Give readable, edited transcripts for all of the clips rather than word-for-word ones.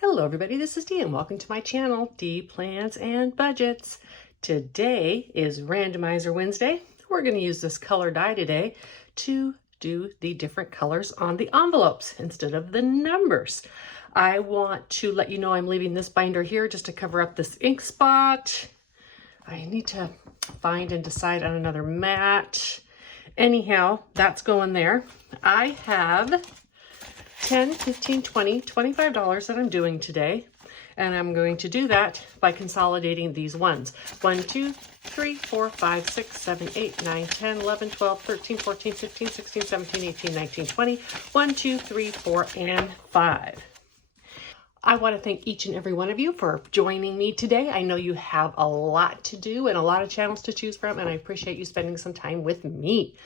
Hello everybody, this is Dee and welcome to my channel, Dee Plans and Budgets. Today is Randomizer Wednesday. We're going to use this color die today to do the different colors on the envelopes instead of the numbers. I want to let you know I'm leaving this binder here just to cover up this ink spot. I need to find and decide on another mat. Anyhow, that's going there. I have $10, $15, $20, $25 that I'm doing today. And I'm going to do that by consolidating these ones. 1, 2, 3, 4, 5, 6, 7, 8, 9, 10, 11, 12, 13, 14, 15, 16, 17, 18, 19, 20. 1, 2, 3, 4, and 5. I want to thank each and every one of you for joining me today. I know you have a lot to do and a lot of channels to choose from, and I appreciate you spending some time with me.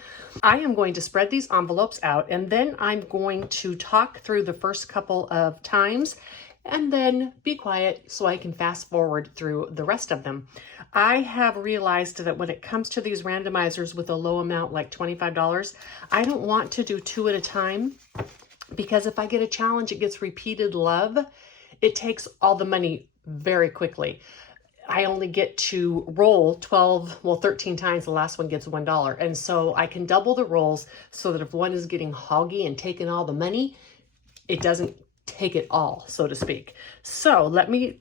I am going to spread these envelopes out, and then I'm going to talk through the first couple of times and then be quiet so I can fast forward through the rest of them. I have realized that when it comes to these randomizers with a low amount like $25, I don't want to do 2 at a time, because if I get a challenge, it gets repeated love. It takes all the money very quickly. I only get to roll 13 times. The last one gets $1. And so I can double the rolls so that if one is getting hoggy and taking all the money, it doesn't take it all, so to speak. So let me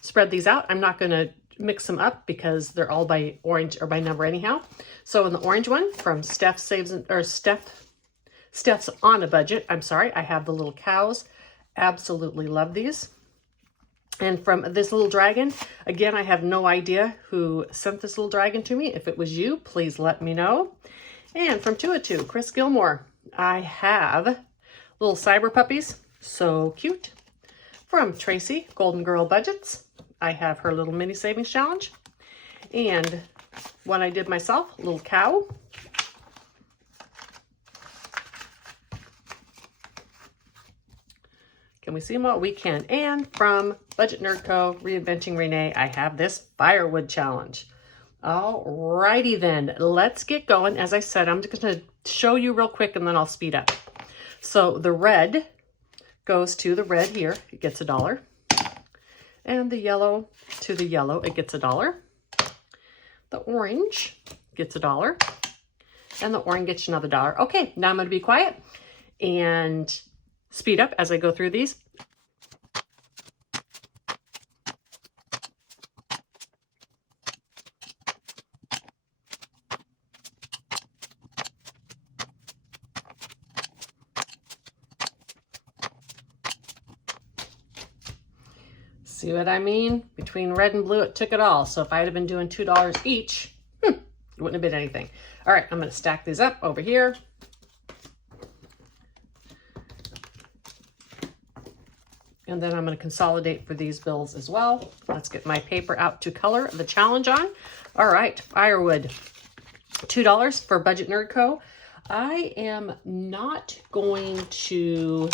spread these out. I'm not going to mix them up because they're all by orange or by number anyhow. So in the orange one from Steph's on a Budget, I have the little cows. Absolutely love these. And from this little dragon, again, I have no idea who sent this little dragon to me. If it was you, please let me know. And from 2 at 2, Chris Gilmore, I have little cyber puppies. So cute. From Tracy, Golden Girl Budgets, I have her little mini savings challenge. And one I did myself, little cow. Can we see them all? We can. And from Budget Nerd Co., Reinventing Renee, I have this firewood challenge. Alrighty then, let's get going. As I said, I'm just going to show you real quick and then I'll speed up. So the red goes to the red here. It gets $1. And the yellow to the yellow, it gets $1. The orange gets $1. And the orange gets another $1. Okay, now I'm going to be quiet and speed up as I go through these. See what I mean? Between red and blue, it took it all. So if I had been doing $2 each, it wouldn't have been anything. All right, I'm going to stack these up over here. And then I'm going to consolidate for these bills as well. Let's get my paper out to color the challenge on. All right, firewood, $2 for Budget Nerd Co. I am not going to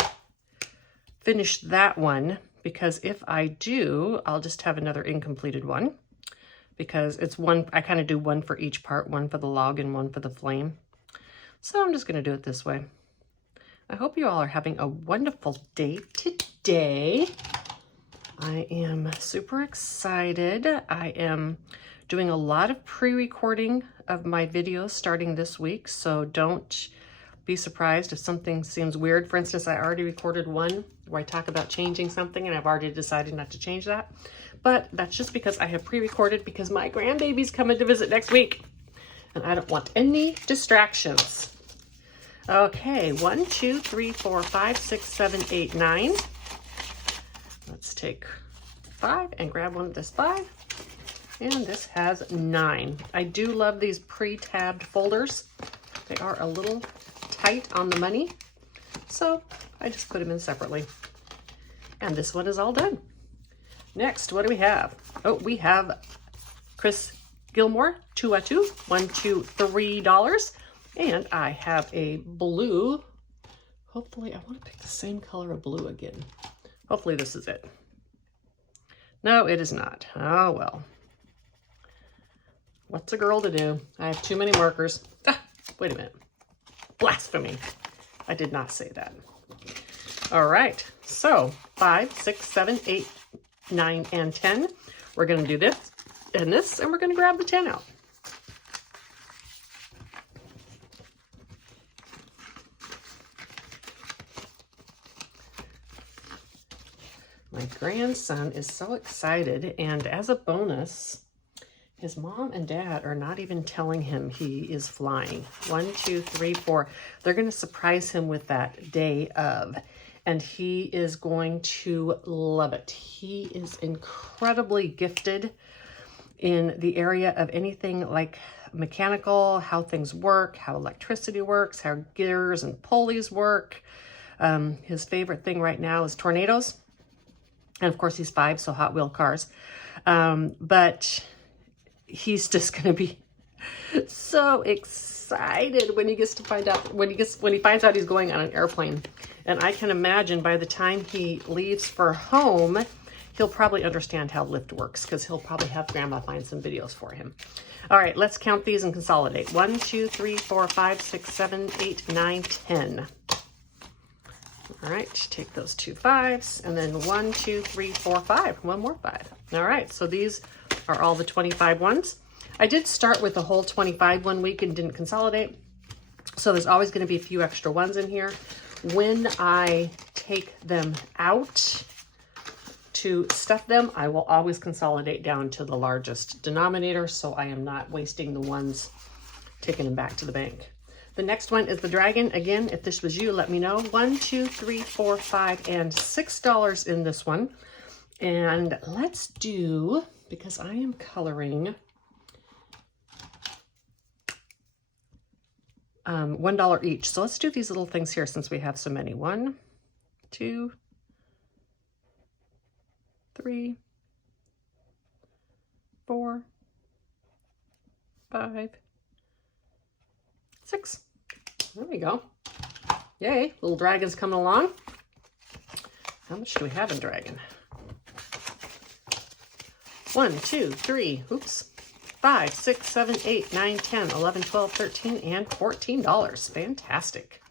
finish that one because if I do, I'll just have another incompleted one because it's one, I kind of do one for each part, one for the log and one for the flame. So I'm just going to do it this way. I hope you all are having a wonderful day today. I am super excited. I am doing a lot of pre-recording of my videos starting this week, so don't be surprised if something seems weird. For instance, I already recorded one where I talk about changing something and I've already decided not to change that. But that's just because I have pre-recorded because my grandbaby's coming to visit next week and I don't want any distractions. Okay, 1, 2, 3, 4, 5, 6, 7, 8, 9. Let's take 5 and grab one of this 5. And this has 9. I do love these pre-tabbed folders. They are a little tight on the money, so I just put them in separately. And this one is all done. Next, what do we have? Oh, we have Chris Gilmore, 2 at 2, 1, 2, $3. And I have a blue. Hopefully, I want to pick the same color of blue again. Hopefully this is it. No, it is not. Oh, well. What's a girl to do? I have too many markers. Ah, wait a minute. Blasphemy. I did not say that. All right, so 5, 6, 7, 8, 9, and 10. We're gonna do this and this, and we're gonna grab the 10 out. My grandson is so excited, and as a bonus, his mom and dad are not even telling him he is flying. 1, 2, 3, 4. They're going to surprise him with that day of, and he is going to love it. He is incredibly gifted in the area of anything like mechanical, how things work, how electricity works, how gears and pulleys work. His favorite thing right now is tornadoes. And of course he's 5, so Hot Wheel cars. But he's just going to be so excited when he gets to find out, when he finds out he's going on an airplane. And I can imagine by the time he leaves for home, he'll probably understand how lift works, because he'll probably have Grandma find some videos for him. All right, let's count these and consolidate. 1, 2, 3, 4, 5, 6, 7, 8, 9, 10. All right, take those 2 5s, and then 1, 2, 3, 4, 5. One more 5. All right, so these are all the 25 ones. I did start with the whole 25 one week and didn't consolidate, so there's always going to be a few extra ones in here. When I take them out to stuff them, I will always consolidate down to the largest denominator, so I am not wasting the ones taking them back to the bank. The next one is the dragon. Again, if this was you, let me know. 1, 2, 3, 4, 5, and $6 in this one. And let's do, because I am coloring $1 each. So let's do these little things here since we have so many. 1, 2, 3, 4, 5, 6. There we go. Yay, little dragon's coming along. How much do we have in dragon? 1, 2, 3, oops, 5, 6, 7, 8, 9, 10, 11, 12, 13, and $14. Fantastic.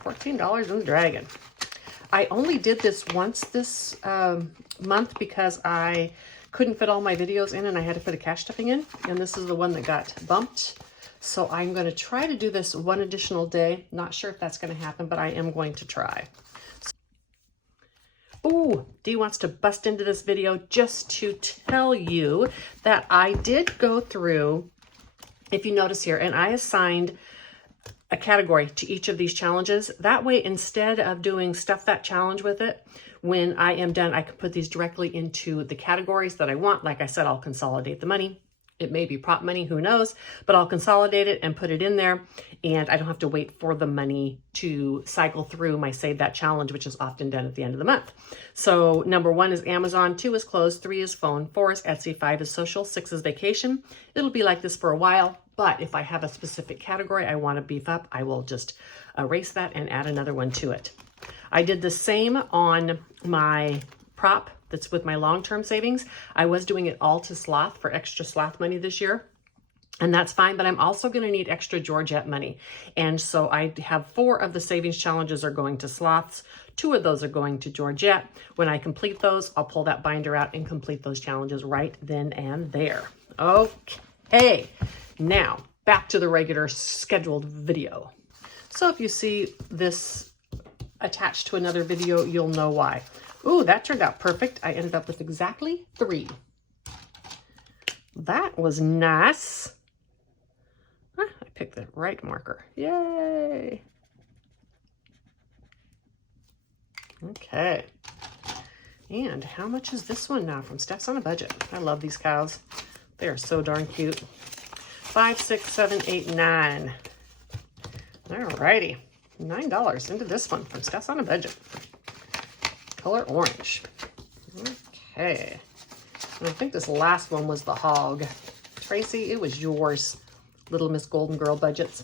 $14 in the dragon. I only did this once this month because I couldn't fit all my videos in and I had to put a cash stuffing in, and this is the one that got bumped. So I'm going to try to do this one additional day. Not sure if that's going to happen, but I am going to try. Ooh, Dee wants to bust into this video just to tell you that I did go through, if you notice here, and I assigned a category to each of these challenges. That way, instead of doing stuff that challenge with it, when I am done, I can put these directly into the categories that I want. Like I said, I'll consolidate the money. It may be prop money, who knows, but I'll consolidate it and put it in there, and I don't have to wait for the money to cycle through my Save That Challenge, which is often done at the end of the month. So number 1 is Amazon, 2 is clothes, 3 is phone, 4 is Etsy, 5 is social, 6 is vacation. It'll be like this for a while, but if I have a specific category I want to beef up, I will just erase that and add another one to it. I did the same on my prop that's with my long-term savings. I was doing it all to sloth for extra sloth money this year, and that's fine, but I'm also going to need extra Georgette money. And so I have 4 of the savings challenges are going to sloths. 2 of those are going to Georgette. When I complete those, I'll pull that binder out and complete those challenges right then and there. Okay, now back to the regular scheduled video. So if you see this attached to another video, you'll know why. Ooh, that turned out perfect. I ended up with exactly 3. That was nice. I picked the right marker. Yay. Okay. And how much is this one now from Steph's on a Budget? I love these cows. They are so darn cute. 5, 6, 7, 8, 9. Alrighty. $9 into this one from Steph's on a Budget. Color orange. Okay. And I think this last one was the hog. Tracy, it was yours. Little Miss Golden Girl Budgets.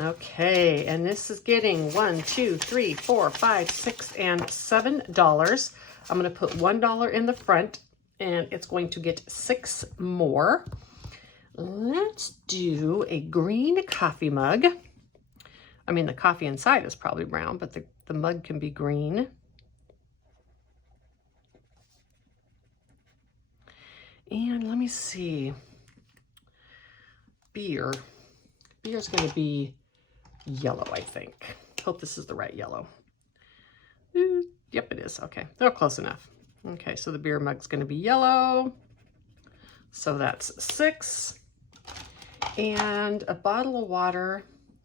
Okay, and this is getting 1, 2, 3, 4, 5, 6, and $7. I'm going to put $1 in the front, and it's going to get 6 more. Let's do a green coffee mug. I mean, the coffee inside is probably brown, but the The mug can be green. And let me see. Beer. Beer's going to be yellow, I think. Hope this is the right yellow. Yep, it is. Okay, they're close enough. Okay, so the beer mug's going to be yellow. So that's 6. And a bottle of water.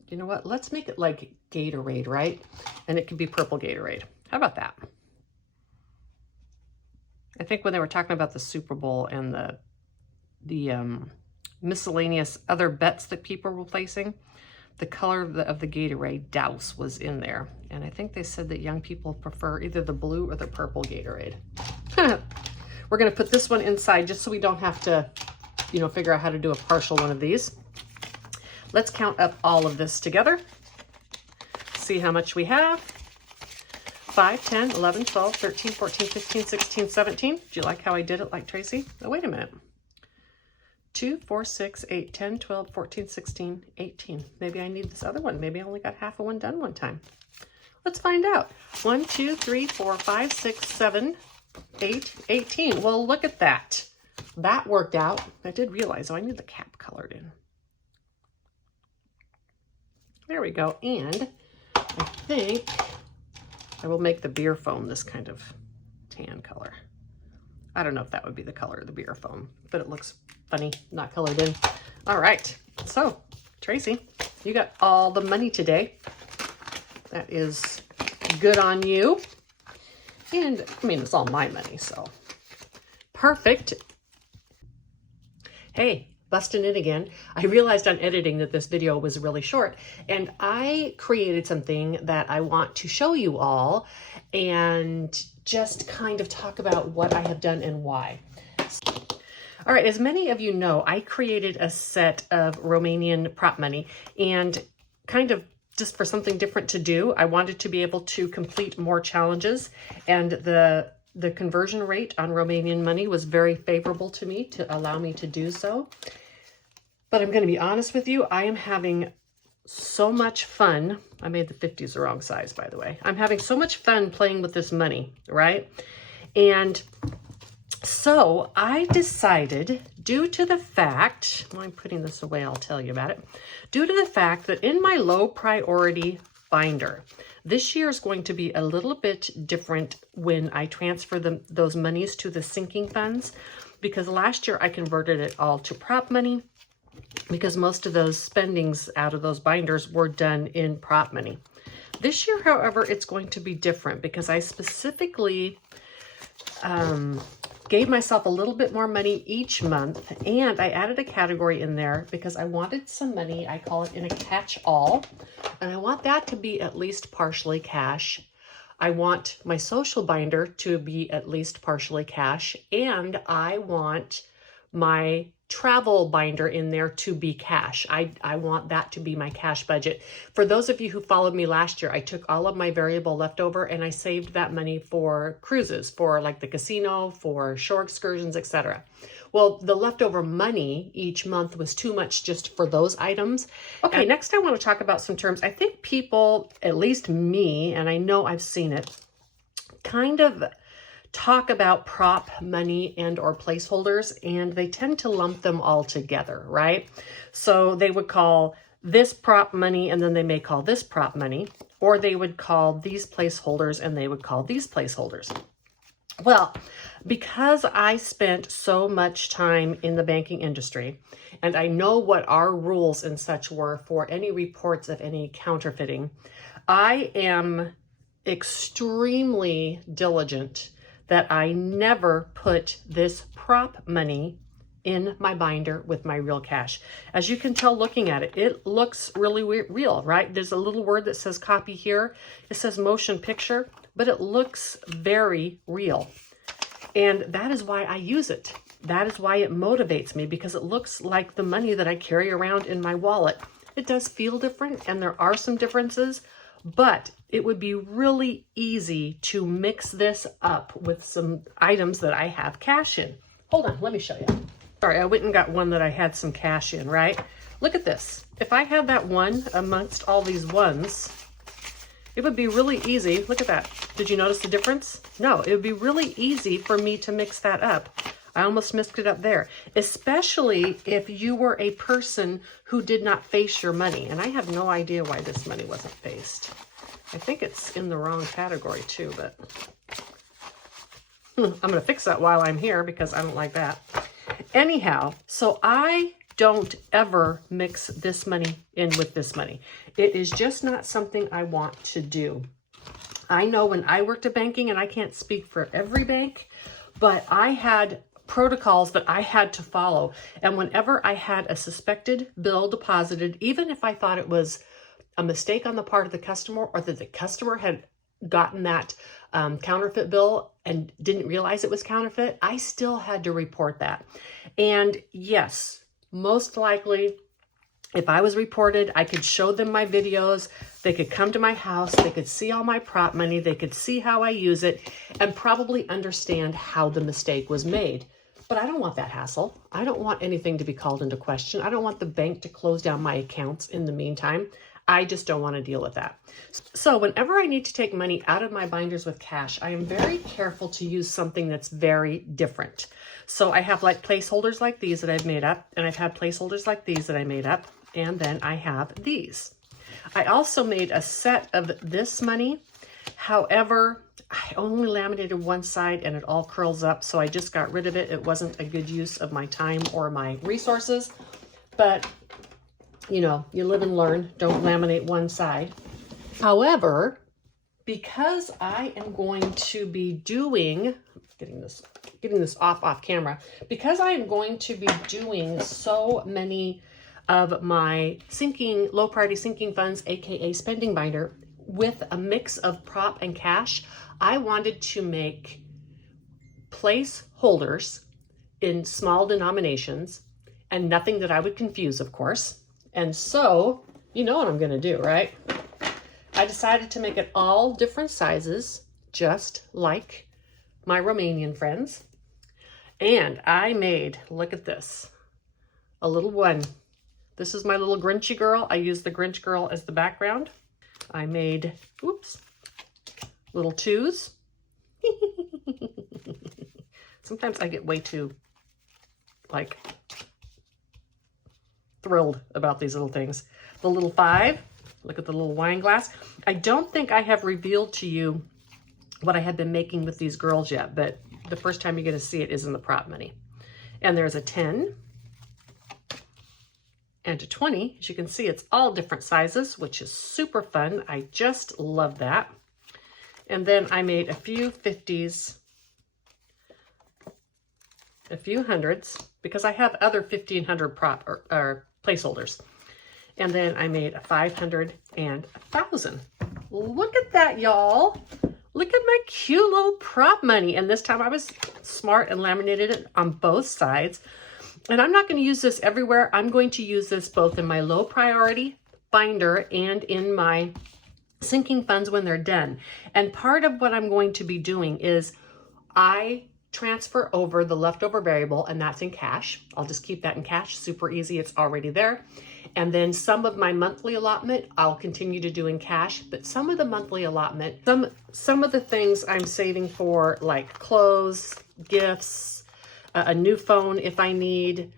You know what? Let's make it like Gatorade, right? And it can be purple Gatorade. How about that? I think when they were talking about the Super Bowl and the miscellaneous other bets that people were placing, the color of the Gatorade douse was in there. And I think they said that young people prefer either the blue or the purple Gatorade. We're going to put this one inside just so we don't have to, you know, figure out how to do a partial one of these. Let's count up all of this together. See how much we have. 5, 10, 11, 12, 13, 14, 15, 16, 17. Do you like how I did it like Tracy? Oh, wait a minute. 2, 4, 6, 8, 10, 12, 14, 16, 18. Maybe I need this other one. Maybe I only got half of one done one time. Let's find out. 1, 2, 3, 4, 5, 6, 7, 8, 18. Well, look at that. That worked out. I did realize, oh, I need the cap colored in. There we go. And I think I will make the beer foam this kind of tan color. I don't know if that would be the color of the beer foam, but it looks funny, not colored in. All right, so Tracy, you got all the money today. That is good on you. And I mean, it's all my money, so perfect. Hey, busting in again. I realized on editing that this video was really short, and I created something that I want to show you all and just kind of talk about what I have done and why. All right, as many of you know, I created a set of Romanian prop money, and kind of just for something different to do, I wanted to be able to complete more challenges, and the conversion rate on Romanian money was very favorable to me to allow me to do so. But I'm going to be honest with you, I am having so much fun. I made the 50s the wrong size, by the way. I'm having so much fun playing with this money, right? And so I decided, due to the fact, well, I'm putting this away, I'll tell you about it. Due to the fact that in my low priority binder, this year is going to be a little bit different when I transfer those monies to the sinking funds, because last year I converted it all to prop money, because most of those spendings out of those binders were done in prop money. This year, however, it's going to be different because I specifically gave myself a little bit more money each month, and I added a category in there because I wanted some money, I call it in a catch-all, and I want that to be at least partially cash. I want my social binder to be at least partially cash, and I want my travel binder in there to be cash. I want that to be my cash budget. For those of you who followed me last year, I took all of my variable leftover and I saved that money for cruises, for like the casino, for shore excursions, etc. Well, the leftover money each month was too much just for those items. Okay, next I want to talk about some terms. I think people, at least me, and I know I've seen it, kind of talk about prop money and or placeholders, and they tend to lump them all together, right? So they would call this prop money and then they may call this prop money, or they would call these placeholders and they would call these placeholders. Well, because I spent so much time in the banking industry and I know what our rules and such were for any reports of any counterfeiting, I am extremely diligent that I never put this prop money in my binder with my real cash. As you can tell looking at it, it looks really real, right? There's a little word that says copy here. It says motion picture, but it looks very real. And that is why I use it. That is why it motivates me, because it looks like the money that I carry around in my wallet. It does feel different, and there are some differences, but it would be really easy to mix this up with some items that I have cash in. Hold on, let me show you. Sorry, I went and got one that I had some cash in, right? Look at this. If I had that one amongst all these ones, It would be really easy. Look at that. Did you notice the difference? No, it would be really easy for me to mix that up. I almost mixed it up there, especially if you were a person who did not face your money. And I have no idea why this money wasn't faced. I think it's in the wrong category too, but I'm going to fix that while I'm here because I don't like that. Anyhow, so I don't ever mix this money in with this money. It is just not something I want to do. I know when I worked at banking, and I can't speak for every bank, but I had protocols that I had to follow. And whenever I had a suspected bill deposited, even if I thought it was a mistake on the part of the customer or that the customer had gotten that counterfeit bill and didn't realize it was counterfeit, I still had to report that. And yes, most likely, if I was reported, I could show them my videos, they could come to my house, they could see all my prop money, they could see how I use it, and probably understand how the mistake was made. But I don't want that hassle. I don't want anything to be called into question. I don't want the bank to close down my accounts in the meantime. I just don't want to deal with that. So whenever I need to take money out of my binders with cash, I am very careful to use something that's very different. So I have like placeholders like these that I've made up, and I've had placeholders like these that I made up, and then I have these. I also made a set of this money. However, I only laminated one side and it all curls up, so I just got rid of it. It wasn't a good use of my time or my resources, but you know, you live and learn. Don't laminate one side. However, because I am going to be doing, getting this off camera, because I am going to be doing so many of my low priority sinking funds, aka spending binder, with a mix of prop and cash, I wanted to make placeholders in small denominations and nothing that I would confuse, of course. And so, you know what I'm going to do, right? I decided to make it all different sizes, just like my Romanian friends. And I made, look at this, a little one. This is my little Grinchy girl. I used the Grinch girl as the background. I made, oops, little twos. Sometimes I get way too, like, thrilled about these little things. The little 5, look at the little wine glass. I don't think I have revealed to you what I have been making with these girls yet, but the first time you're going to see it is in the prop money. And there's a 10 and a 20. As you can see, it's all different sizes, which is super fun. I just love that. And then I made a few 50s, a few hundreds, because I have other 1500 prop or placeholders. And then I made a 500 and 1,000. Look at that, y'all. Look at my cute little prop money. And this time I was smart and laminated it on both sides. And I'm not going to use this everywhere. I'm going to use this both in my low priority binder and in my sinking funds when they're done. And part of what I'm going to be doing is I transfer over the leftover variable, and that's in cash. I'll just keep that in cash, super easy, it's already there. And then some of my monthly allotment, I'll continue to do in cash, but some of the monthly allotment, some of the things I'm saving for, like clothes, gifts, a new phone if I need,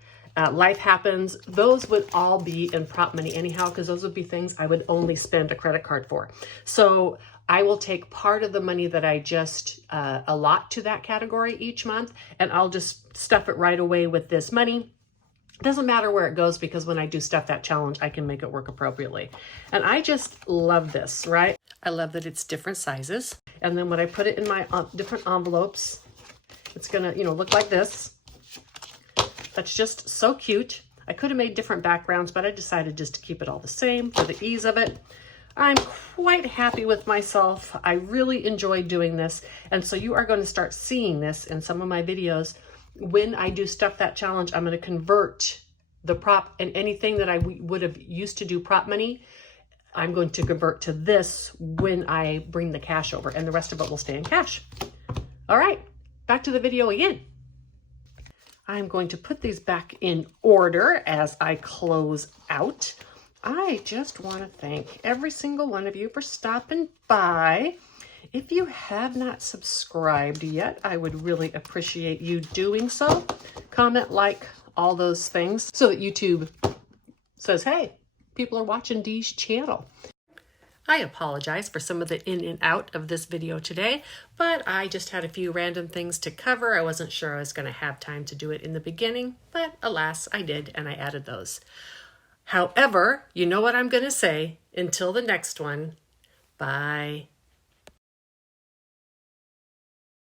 life happens, those would all be in prop money anyhow, because those would be things I would only spend a credit card for. So I will take part of the money that I just allot to that category each month, and I'll just stuff it right away with this money. It doesn't matter where it goes, because when I do stuff that challenge, I can make it work appropriately. And I just love this, right? I love that it's different sizes. And then when I put it in my different envelopes, it's gonna, you know, look like this. That's just so cute. I could have made different backgrounds, but I decided just to keep it all the same for the ease of it. I'm quite happy with myself. I really enjoy doing this. And so you are going to start seeing this in some of my videos. When I do Stuff That Challenge, I'm going to convert the prop, and anything that I would have used to do prop money, I'm going to convert to this when I bring the cash over, and the rest of it will stay in cash. All right, back to the video again. I'm going to put these back in order as I close out. I just want to thank every single one of you for stopping by. If you have not subscribed yet, I would really appreciate you doing so. Comment, like, all those things so that YouTube says, hey, people are watching Dee's channel. I apologize for some of the in and out of this video today, but I just had a few random things to cover. I wasn't sure I was going to have time to do it in the beginning, but alas, I did, and I added those. However, you know what I'm going to say. Until the next one, bye.